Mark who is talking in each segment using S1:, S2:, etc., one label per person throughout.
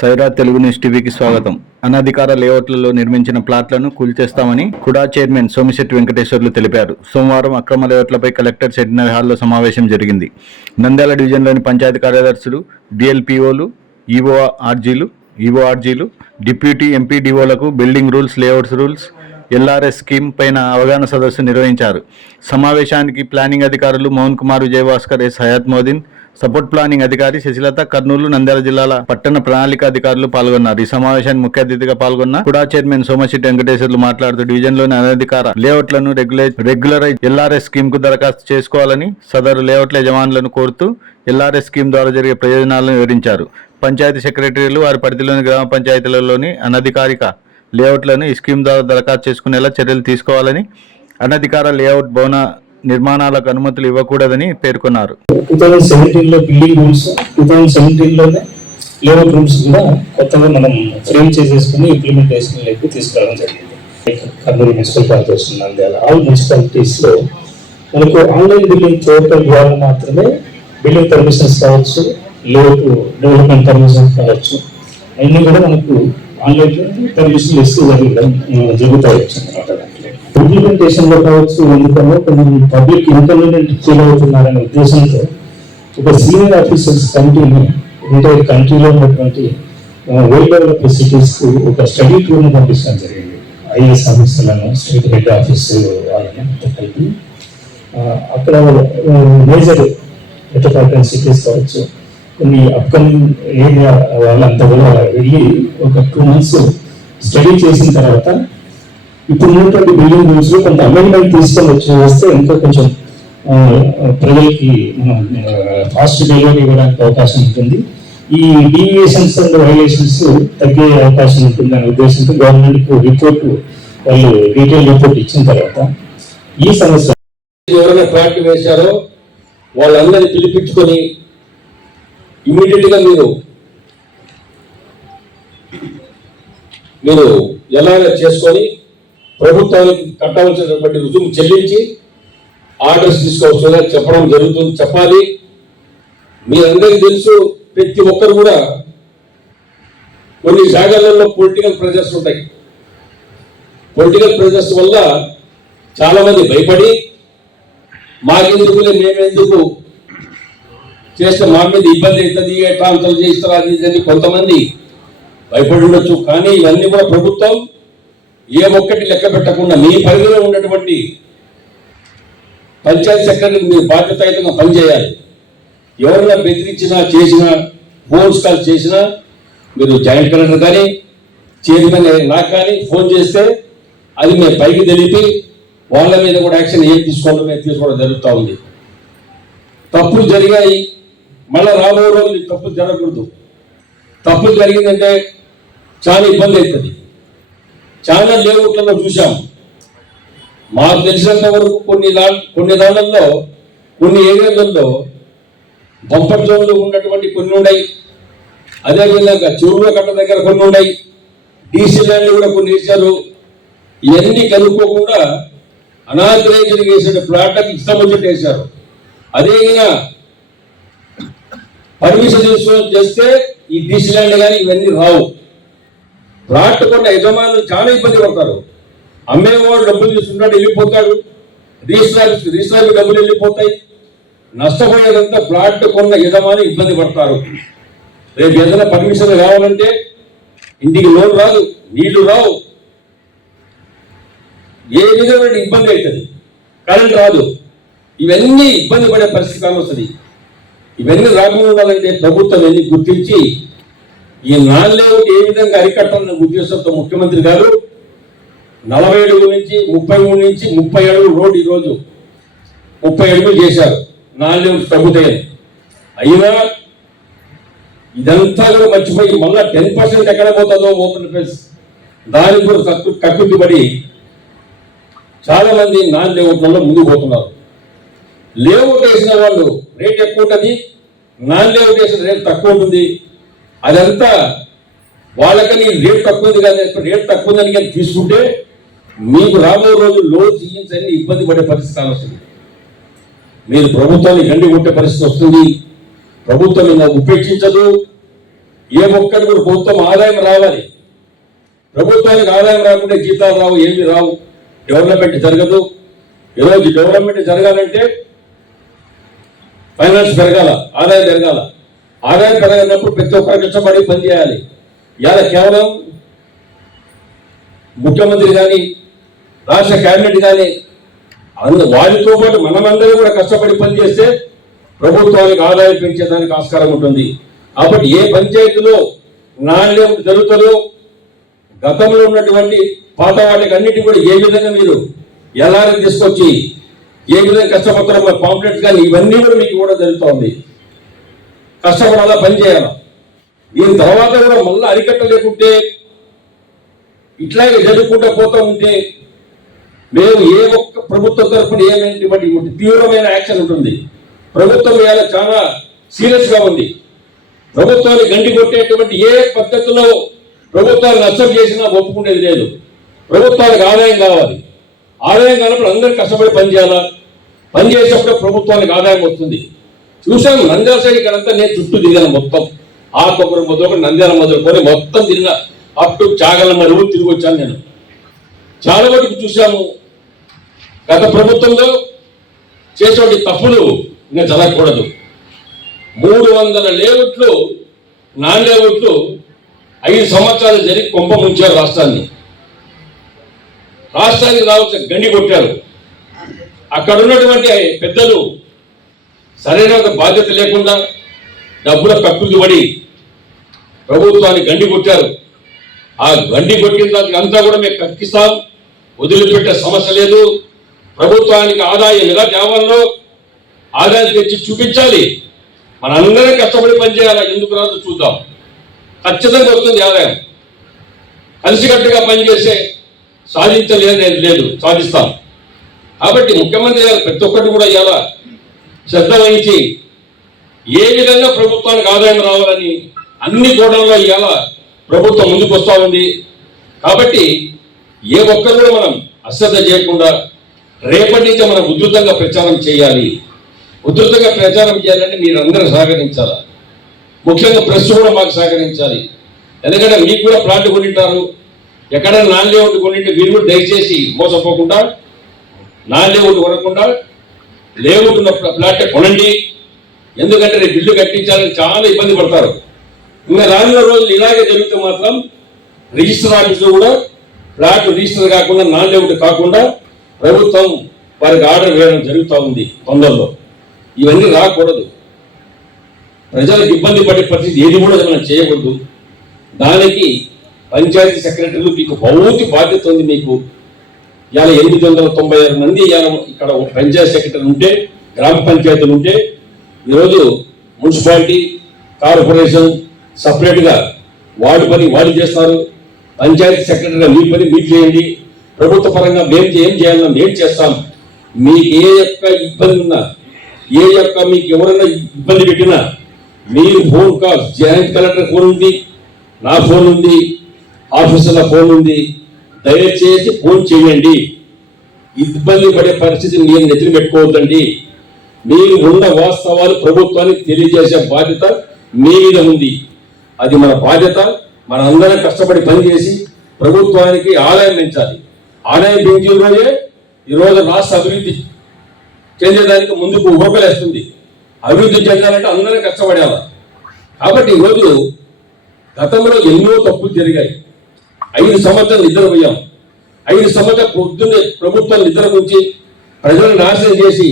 S1: Sye Raa Telugu news టీవీకి స్వాగతం. అనధికార లేఅవుట్లలో నిర్మించిన ప్లాట్లను కూల్చేస్తామని కుడా చైర్మన్ సోమిశెట్టి వెంకటేశ్వర్లు తెలిపారు. సోమవారం అక్రమ లేఅవుట్లపై కలెక్టర్ సెటినరీ హాల్లో సమావేశం జరిగింది. నంద్యాల డివిజన్లోని పంచాయతీ కార్యదర్శులు డిఎల్పిఓలు ఈవో ఆర్జీలు ఈఓ ఆర్జీలు deputy ఎంపీడీఓలకు building rules layouts rules LRS scheme పైన అవగాహన సదస్సు నిర్వహించారు. సమావేశానికి ప్లానింగ్ అధికారులు Mohan Kumar Vijayabhaskar S Hayat Moideen support planning అధికారి శశిలత కర్నూలు నంద్యాల జిల్లాల పట్టణ ప్రణాళిక అధికారులు పాల్గొన్నారు. ఈ సమావేశానికి ముఖ్య అతిథిగా పాల్గొన్న కుడా చైర్మన్ సోమశెట్టి వెంకటేశ్వర్లు మాట్లాడుతూ డివిజన్లోని అనధికార లేఅవుట్లను రెగ్యులేట్ రెగ్యులరైజ్ ఎల్ఆర్ఎస్ స్కీమ్కు దరఖాస్తు చేసుకోవాలని సదరు లేఅవుట్ల యజమానులను కోరుతూ ఎల్ఆర్ఎస్ స్కీమ్ ద్వారా జరిగే ప్రయోజనాలను వివరించారు. పంచాయతీ సెక్రటరీలు వారి పరిధిలోని గ్రామ పంచాయతీలలోని అనధికారిక లేఅవుట్లను ఈ స్కీమ్ ద్వారా దరఖాస్తు చేసుకునేలా చర్యలు తీసుకోవాలని అనధికార లేఅవుట్ భవన నిర్మాణాలకు అనుమతులు ఇవ్వకూడదని పేర్కొన్నారు.
S2: టూ థౌజండ్ సెవెంటీన్లో బిల్డింగ్ రూల్స్ టూ థౌజండ్ సెవెంటీన్లోనే లేఅవుట్ కూడా కొత్తగా మనం ఫ్రేమ్ చేసేసుకుని ఇంప్లిమెంటేషన్ లెక్క తీసుకురావడం జరిగింది. Kurnool municipal corporation Nandyal all మున్సిపాలిటీస్లో మనకు ఆన్లైన్ బిల్లింగ్ పోర్టల్ ద్వారా మాత్రమే బిల్డింగ్ పర్మిషన్స్ కావచ్చు లేఅవుట్ డెవలప్మెంట్ పర్మిషన్స్ కావచ్చు అన్ని కూడా మనకు ఆన్లైన్ పర్మిషన్ ఇస్తూ జరుగుతాయి ఆ, జరుగుతూ వచ్చింది అన్నమాట దాంట్లో ఇంప్లిమెంటేషన్లో కావచ్చు ఎందుకనో కొంచెం పబ్లిక్ ఇన్కన్వీనియంట్ ఫీల్ అవుతున్నారనే ఉద్దేశంతో ఒక సీనియర్ ఆఫీసర్స్ కమిటీని ఎంటైర్ కంట్రీలో ఉన్నటువంటి వెల్ డెవలప్ సిటీస్కు ఒక స్టడీ టూర్ని పంపించడం జరిగింది. ఐఏఎస్ ఆఫీసర్లను స్టేట్ హెడ్ ఆఫీస్ వాళ్ళని కలిపి. అక్కడ మేజర్ మెట్రోపాలిటన్ సిటీస్ కావచ్చు కొన్ని అప్కమింగ్ ఏరియా వాళ్ళంతా కూడా వెళ్ళి ఒక టూ మంత్స్ స్టడీ చేసిన తర్వాత ఇప్పుడు ఉన్నటువంటి బిల్డింగ్ రూల్స్లో కొంత అమెండ్మెంట్ తీసుకొని వచ్చి వస్తే ఇంకా కొంచెం ప్రజలకి మనం ఫాస్ట్ డెలివరీ ఇవ్వడానికి అవకాశం ఉంటుంది. ఈ డీవియేషన్స్ అండ్ వైలేషన్స్ తగ్గే అవకాశం ఉంటుంది అనే ఉద్దేశంతో గవర్నమెంట్కు రిపోర్ట్ వాళ్ళు డీటెయిల్ రిపోర్ట్ ఇచ్చిన తర్వాత ఈ సమస్య
S3: ఎవరైనా ప్లాట్ వేశారో వాళ్ళందరినీ పిలిపించుకొని ఇమ్మీడియట్గా మీరు మీరు ఎలా చేసుకొని ప్రభుత్వానికి కట్టవలసినటువంటి రుజువు చెల్లించి ఆర్డర్స్ తీసుకోవచ్చుగా చెప్పడం జరుగుతుంది. చెప్పాలి. మీరందరికీ తెలుసు ప్రతి ఒక్కరు కూడా కొన్ని జాగాలలో పొలిటికల్ ప్రెజర్స్ ఉంటాయి. పొలిటికల్ ప్రెజర్స్ వల్ల చాలామంది భయపడి మాకెందుకులే మేమెందుకు చేస్తే మా మీద ఇబ్బంది అవుతుంది ట్రాన్స్ఫర్ చేస్తారా అది కొంతమంది భయపడి ఉండొచ్చు. కానీ ఇవన్నీ కూడా ప్రభుత్వం ఏ ఒక్కటి లెక్క పెట్టకుండా మీ పరిధిలో ఉన్నటువంటి పంచాయతీ సెక్రటరీ మీరు బాధ్యతాయుతంగా పనిచేయాలి. ఎవరైనా బెదిరించినా చేసినా ఫోన్స్ కాల్ చేసినా మీరు జాయింట్ కలెక్టర్ కానీ చైర్మన్ నాకు కానీ ఫోన్ చేస్తే అది మేము పైకి తెలిపి వాళ్ళ మీద కూడా యాక్షన్ ఏం తీసుకోవాలో మేము తీసుకోవడం జరుగుతూ ఉంది. తప్పులు జరిగాయి. మళ్ళీ రాబోయే రోజులు తప్పులు జరగకూడదు. తప్పులు జరిగిందంటే చాలా ఇబ్బంది అవుతుంది. చాలా లేఅవుట్లలో చూసాం మాకు తెలిసినంత వరకు కొన్ని లా కొన్ని దాళ్ళల్లో కొన్ని ఏరియాలలో బంపర్ జోన్లు ఉన్నటువంటి కొన్ని ఉన్నాయి. అదేవిధంగా చెరువుల కట్ట దగ్గర కొన్ని ఉన్నాయి. డీసీ ల్యాండ్లు కూడా కొన్ని వేశారు ఇవన్నీ కలుపుకోకుండా అనాథరైజ్డ్ వేసిన ప్లాట్లకు ఇష్టం వచ్చినట్టు వేశారు అదేవిధంగా పర్మిషన్ తీసుకొని చేస్తే ఈ డీసీ ల్యాండ్ కానీ ఇవన్నీ రావు. ప్లాట్ కొన్న యజమానులు చాలా ఇబ్బంది పడతారు. అమ్మేవాడు డబ్బులు తీసుకుంటాడు వెళ్ళిపోతాడు. రిజిస్టర్ రిజిస్టర్ డబ్బులు వెళ్ళిపోతాయి. నష్టపోయేదంతా ప్లాట్ కొన్న యజమాని ఇబ్బంది పడతారు. రేపు ఏదైనా పర్మిషన్ కావాలంటే ఇంటికి లోన్ రాదు నీళ్ళు రావు. ఏ విధమైన ఇబ్బంది అవుతుంది కరెంట్ రాదు. ఇవన్నీ ఇబ్బంది పడే పరిస్థితి వస్తుంది ఇవన్నీ రాకుండా ఉండాలంటే ప్రభుత్వం ఇవన్నీ గుర్తించి ఈ నాన్ లేఅవుట్ ఏ విధంగా అరికట్టాలన్న ఉద్దేశంతో ముఖ్యమంత్రి గారు నలభై అడుగుల నుంచి ముప్పై మూడు నుంచి ముప్పై అడుగులు రోడ్డు ఈరోజు ముప్పై అడుగులు చేశారు నాన్ లేఅవుట్ అయినా ఇదంతా కూడా మర్చిపోయి మళ్ళా టెన్ పర్సెంట్ ఎక్కడ పోతుందో ఓపెన్ ప్లేస్ దానికి కూడా కక్కు కక్కుబడి చాలా మంది నాన్ లేఅవుట్లలో ముందుకు పోతున్నారు. లేఅవుట్ వేసిన వాళ్ళు రేట్ ఎక్కువ ఉంటుంది నాన్ లేఅవుట్ వేసిన రేట్ తక్కువ ఉంటుంది. అదంతా వాళ్ళకని రేట్ తక్కువ ఉంది కానీ రేట్ తక్కువ ఉందని కానీ తీసుకుంటే మీకు రాబో రోజు లోన్ చేయించని ఇబ్బంది పడే పరిస్థితి వస్తుంది మీరు ప్రభుత్వాన్ని గండి కొట్టే పరిస్థితి వస్తుంది. ప్రభుత్వం ఇంకా ఉపేక్షించదు. ఏ ఒక్కటి కూడా ప్రభుత్వం ఆదాయం రావాలి. ప్రభుత్వానికి ఆదాయం రాకుండా జీతాలు రావు ఏమి రావు. డెవలప్మెంట్ జరగదు. ఈరోజు డెవలప్మెంట్ జరగాలంటే ఫైనాన్స్ పెరగాల ఆదాయం పెరగాల. ఆదాయం పెరగనప్పుడు ప్రతి ఒక్కరు కష్టపడి పనిచేయాలి ఇవాళ కేవలం ముఖ్యమంత్రి కానీ రాష్ట్ర కేబినెట్ కానీ అందు వారితో పాటు మనమందరం కూడా కష్టపడి పనిచేస్తే ప్రభుత్వానికి ఆదాయం పెంచేదానికి ఆస్కారం ఉంటుంది. కాబట్టి ఏ పంచాయతీలో నాణ్యం జరుగుతుందో గతంలో ఉన్నటువంటి పాత వాటికి అన్నిటి కూడా ఏ విధంగా మీరు ఎలా తీసుకొచ్చి ఏ విధంగా కష్టపడతారో పాంప్లెట్స్ కానీ ఇవన్నీ కూడా మీకు కూడా జరుగుతోంది కష్టపడాలా పని చేయాలా? దీని తర్వాత కూడా మళ్ళీ అరికట్టలేకుంటే ఇట్లాగే జరుపుకుంటూ పోతూ ఉంటే మేము ఏ ఒక్క ప్రభుత్వ తరఫున ఏమైనటువంటి తీవ్రమైన యాక్షన్ ఉంటుంది. ప్రభుత్వం ఇవాళ చాలా సీరియస్గా ఉంది. ప్రభుత్వాన్ని గండి కొట్టేటువంటి ఏ పద్ధతిలో ప్రభుత్వాలు నష్టం చేసినా ఒప్పుకునేది లేదు. ప్రభుత్వానికి ఆదాయం కావాలి. ఆదాయం కానప్పుడు అందరూ కష్టపడి పనిచేయాలా చేయాలా? పని చేసేటప్పుడు ప్రభుత్వానికి ఆదాయం వస్తుంది. చూశాను నంద్యాల సైడ్ ఇక్కడంతా నేను చుట్టూ తిరిగాను మొత్తం. ఆ కొబ్బరి మొదలు నంద్యాల మొదలుకొని మొత్తం తిరిగిన అప్ టు చాగల మరువు తిరిగి వచ్చాను నేను. చాలా వరకు చూశాము. గత ప్రభుత్వంలో చేసేటువంటి తప్పులు ఇంకా జరగకూడదు. మూడు వందల లేఅవుట్లు నాన్ లేఅవుట్లు ఐదు సంవత్సరాలు జరిగి కొంప ముంచారు రాష్ట్రాన్ని. రాష్ట్రానికి రావాల్సిన గండి కొట్టారు. అక్కడ ఉన్నటువంటి పెద్దలు సరైన ఒక బాధ్యత లేకుండా డబ్బుల కక్కులు పడి ప్రభుత్వాన్ని గండి కొట్టారు. ఆ గండి కొట్టిన దానికి అంతా కూడా మేము కక్కిస్తాం. వదిలిపెట్టే సమస్య లేదు. ప్రభుత్వానికి ఆదాయం ఎలా తేవాలో ఆదాయం తెచ్చి చూపించాలి. మనందరం కష్టపడి పనిచేయాలి? ఎందుకు రాదు? చూద్దాం. ఖచ్చితంగా వస్తుంది ఆదాయం. కలిసికట్టుగా పనిచేసే సాధించలేదు లేదు. సాధిస్తాం. కాబట్టి ముఖ్యమంత్రి గారు ప్రతి ఒక్కటి కూడా ఇలా శ్రద్ధ వహించి ఏ విధంగా ప్రభుత్వానికి ఆదాయం రావాలని అన్ని కోణంలో ఇవాళ ప్రభుత్వం ముందుకు వస్తూ ఉంది. కాబట్టి ఏ ఒక్కరు కూడా మనం అశ్రద్ధ చేయకుండా రేపటి నుంచి మనం ఉధృతంగా ప్రచారం చేయాలి. ఉధృతంగా ప్రచారం చేయాలంటే మీరు అందరూ సహకరించాలి? ముఖ్యంగా ప్రెస్ కూడా మాకు సహకరించాలి. ఎందుకంటే మీకు కూడా ప్లాంట్ కొనింటారు. ఎక్కడైనా నాన్ లేఅవుట్ కొనింటే మీరు కూడా దయచేసి మోసపోకుండా నాన్ లేఅవుట్ కొనకుండా లేఅవుట్ ఉన్న ప్లాట్ కొనండి. ఎందుకంటే రేపు ఇల్లు కట్టించాలని చాలా ఇబ్బంది పడతారు. ఇంకా రానున్న రోజులు ఇలాగే జరిగితే మాత్రం రిజిస్టర్ ఆఫీసులో కూడా ప్లాట్ రిజిస్టర్ కాకుండా నాన్ లేఅవుట్ కాకుండా ప్రభుత్వం వారికి ఆర్డర్ వేయడం జరుగుతూ ఉంది తొందరలో. ఇవన్నీ రాకూడదు. ప్రజలకు ఇబ్బంది పడే పరిస్థితి ఏది కూడా మనం చేయకూడదు. దానికి పంచాయతీ సెక్రటరీలు మీకు భౌతిక బాధ్యత ఉంది మీకు. ఇవాళ ఎనిమిది వందల తొంభై ఆరు మంది ఇవాళ ఇక్కడ ఒక పంచాయతీ సెక్రటరీ ఉంటే గ్రామ పంచాయతీలు ఉంటే ఈరోజు మున్సిపాలిటీ కార్పొరేషన్ సపరేట్గా వాడి పని వాడు చేస్తారు పంచాయతీ సెక్రటరీగా మీ పని మీరు చేయండి. ప్రభుత్వ పరంగా మేము ఏం చేయాలన్నా మేము చేస్తాం. మీకు ఏ యొక్క ఇబ్బంది ఉన్నా ఏ యొక్క మీకు ఎవరైనా ఇబ్బంది పెట్టినా మీరు phone call joint collector phone ఉంది నా ఫోన్ ఉంది ఆఫీసులో ఫోన్ ఉంది దయచేసి ఫోన్ చేయండి. ఇబ్బంది పడే పరిస్థితి మీరు నెత్తిన పెట్టుకోవద్దండి మీరు ఉన్న వాస్తవాలు ప్రభుత్వానికి తెలియజేసే బాధ్యత మీ మీద ఉంది. అది మన బాధ్యత. మన అందరం కష్టపడి పనిచేసి ప్రభుత్వానికి ఆదాయం పెంచాలి. ఆదాయం పెంచిన రోజే ఈరోజు రాష్ట్ర అభివృద్ధి చెందేదానికి ముందుకు ఊపలేస్తుంది. అభివృద్ధి చెందాలంటే అందరం కష్టపడేవారు కాబట్టి ఈరోజు గతంలో ఎన్నో తప్పులు జరిగాయి. ఐదు సంవత్సరాలు నిద్రపోయాం ఐదు సంవత్సరాలు పొద్దున్నే ప్రభుత్వం నిద్రపుంచి ప్రజలను నాశనం చేసి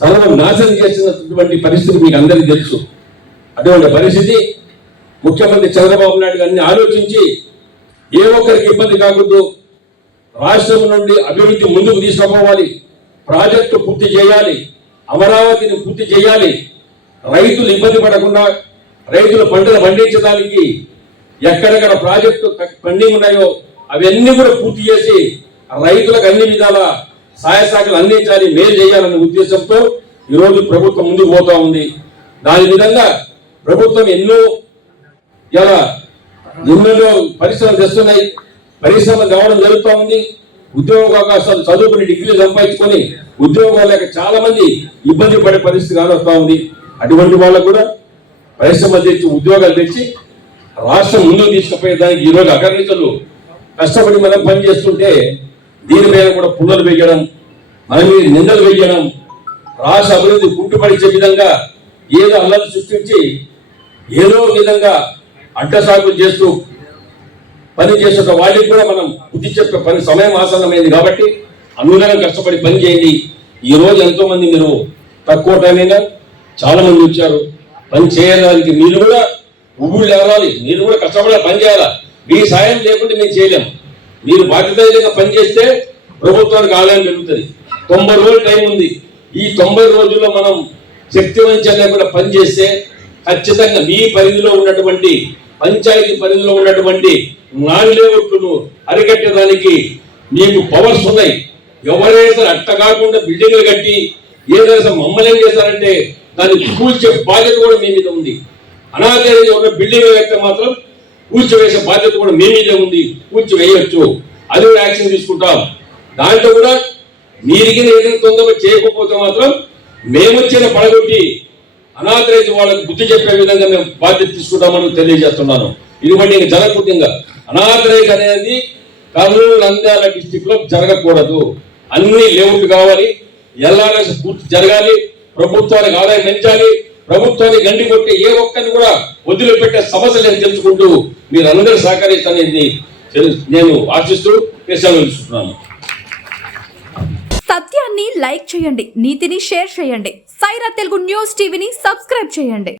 S3: సర్వం నాశనం చేసినటువంటి పరిస్థితి మీకు అందరికీ తెలుసు. అటువంటి పరిస్థితి ముఖ్యమంత్రి చంద్రబాబు నాయుడు గారిని ఆలోచించి ఏ ఒక్కరికి ఇబ్బంది కాకూడదు. రాష్ట్రం నుండి అభివృద్ధి ముందుకు తీసుకుపోవాలి. ప్రాజెక్టు పూర్తి చేయాలి. అమరావతిని పూర్తి చేయాలి. రైతులు ఇబ్బంది పడకుండా రైతులు పంటలు పండించడానికి ఎక్కడెక్కడ ప్రాజెక్టు పెండింగ్ ఉన్నాయో అవన్నీ కూడా పూర్తి చేసి రైతులకు అన్ని విధాల సహాయ శాఖలు అందించాలి మేలు చేయాలనే ఉద్దేశంతో ఈరోజు ప్రభుత్వం ముందుకు పోతా ఉంది. దాని విధంగా ప్రభుత్వం ఎన్నో ఇలా ఎన్నెన్నో పరిశ్రమలు తెస్తున్నాయి. పరిశ్రమలు కావడం జరుగుతూ ఉంది. ఉద్యోగ అవకాశాలు చదువుకుని డిగ్రీలు సంపాదించుకొని ఉద్యోగాలు లేక చాలా మంది ఇబ్బంది పడే పరిస్థితి కానొస్తా ఉంది. అటువంటి వాళ్ళకు కూడా పరిశ్రమలు తెచ్చి ఉద్యోగాలు తెచ్చి రాష్ట్రం ముందుకు తీసుకుపోయేదానికి ఈరోజు అకర్నితలు కష్టపడి మనం పని చేస్తుంటే దీనిపైన కూడా పుల్లలు వేయడం మన మీద నిందలు వేయడం రాష్ట్ర అభివృద్ధి కుంటుపడిచే విధంగా ఏదో అల్లలు సృష్టించి ఏదో ఒక విధంగా అడ్డసాగులు చేస్తూ పని చేసే వాళ్ళకి కూడా మనం బుద్ధి చెప్పే పని సమయం ఆసన్నమైంది కాబట్టి అనుగుణంగా కష్టపడి పని చేయండి. ఈ రోజు ఎంతో మంది మీరు తక్కువ టైమైనా చాలామంది చాలా మంది వచ్చారు. పని చేయడానికి మీరు కూడా ఉబ్బులు లేవాలి మీరు కూడా కష్టపడి పని చేయాలా? మీ సాయం లేకుండా మేము చేయలేం. మీరు బాధ్యతగా పని చేస్తే ప్రభుత్వానికి ఆదాయం పెరుగుతుంది. తొంభై రోజులు టైం ఉంది. ఈ తొంభై రోజుల్లో మనం శక్తివంచం లేకుండా పనిచేస్తే ఖచ్చితంగా మీ పరిధిలో ఉన్నటువంటి పంచాయతీ పరిధిలో ఉన్నటువంటి నాన్ లేఅవుట్లను అరికట్టడానికి మీకు పవర్స్ ఉన్నాయి. ఎవరైనా అట్ట కాకుండా బిల్డింగ్లు కట్టి ఏదైనా మమ్మల్ని ఏం చేస్తారంటే దాన్ని కూల్చే బాధ్యత కూడా మీ మీద ఉంది. అనాథైన ఒక బిల్డింగ్ కడితే మాత్రం కూల్చివేసే బాధ్యత కూడా మీ మీదే ఉంది. కూల్చివేయొచ్చు. అది కూడా యాక్షన్ తీసుకుంటాం. దాంట్లో కూడా మీరికి ఏదైనా తొందరగా చేయకపోతే మాత్రం మేమొచ్చిన పడగొట్టి అనాథరైతు వాళ్ళకి బుద్ధి చెప్పే విధంగా మేము బాధ్యత తీసుకుంటామని తెలియజేస్తున్నాను. ఇటువంటి జరగకుండా అనాథరైతు అనేది కర్నూలు నంద్యాల డిస్టిక్లో జరగకూడదు. అన్ని లేఅవుట్ కావాలి. ఎల్ఆర్ఎస్ పూర్తి జరగాలి. ప్రభుత్వానికి ఆదాయం పెంచాలి. ప్రభుత్వాన్ని గండి కొట్టి ఏ ఒక్కరిని కూడా వదిలిపెట్టే సమస్య నేను తెలుసుకుంటూ మీరందరూ సహకరిస్తానని తెలు- నేను ఆశిస్తూ దేశాలు
S4: సత్యాన్ని లైక్ చేయండి నీతిని షేర్ చేయండి. సైరా తెలుగు న్యూస్ టీవీని సబ్స్క్రైబ్ చేయండి.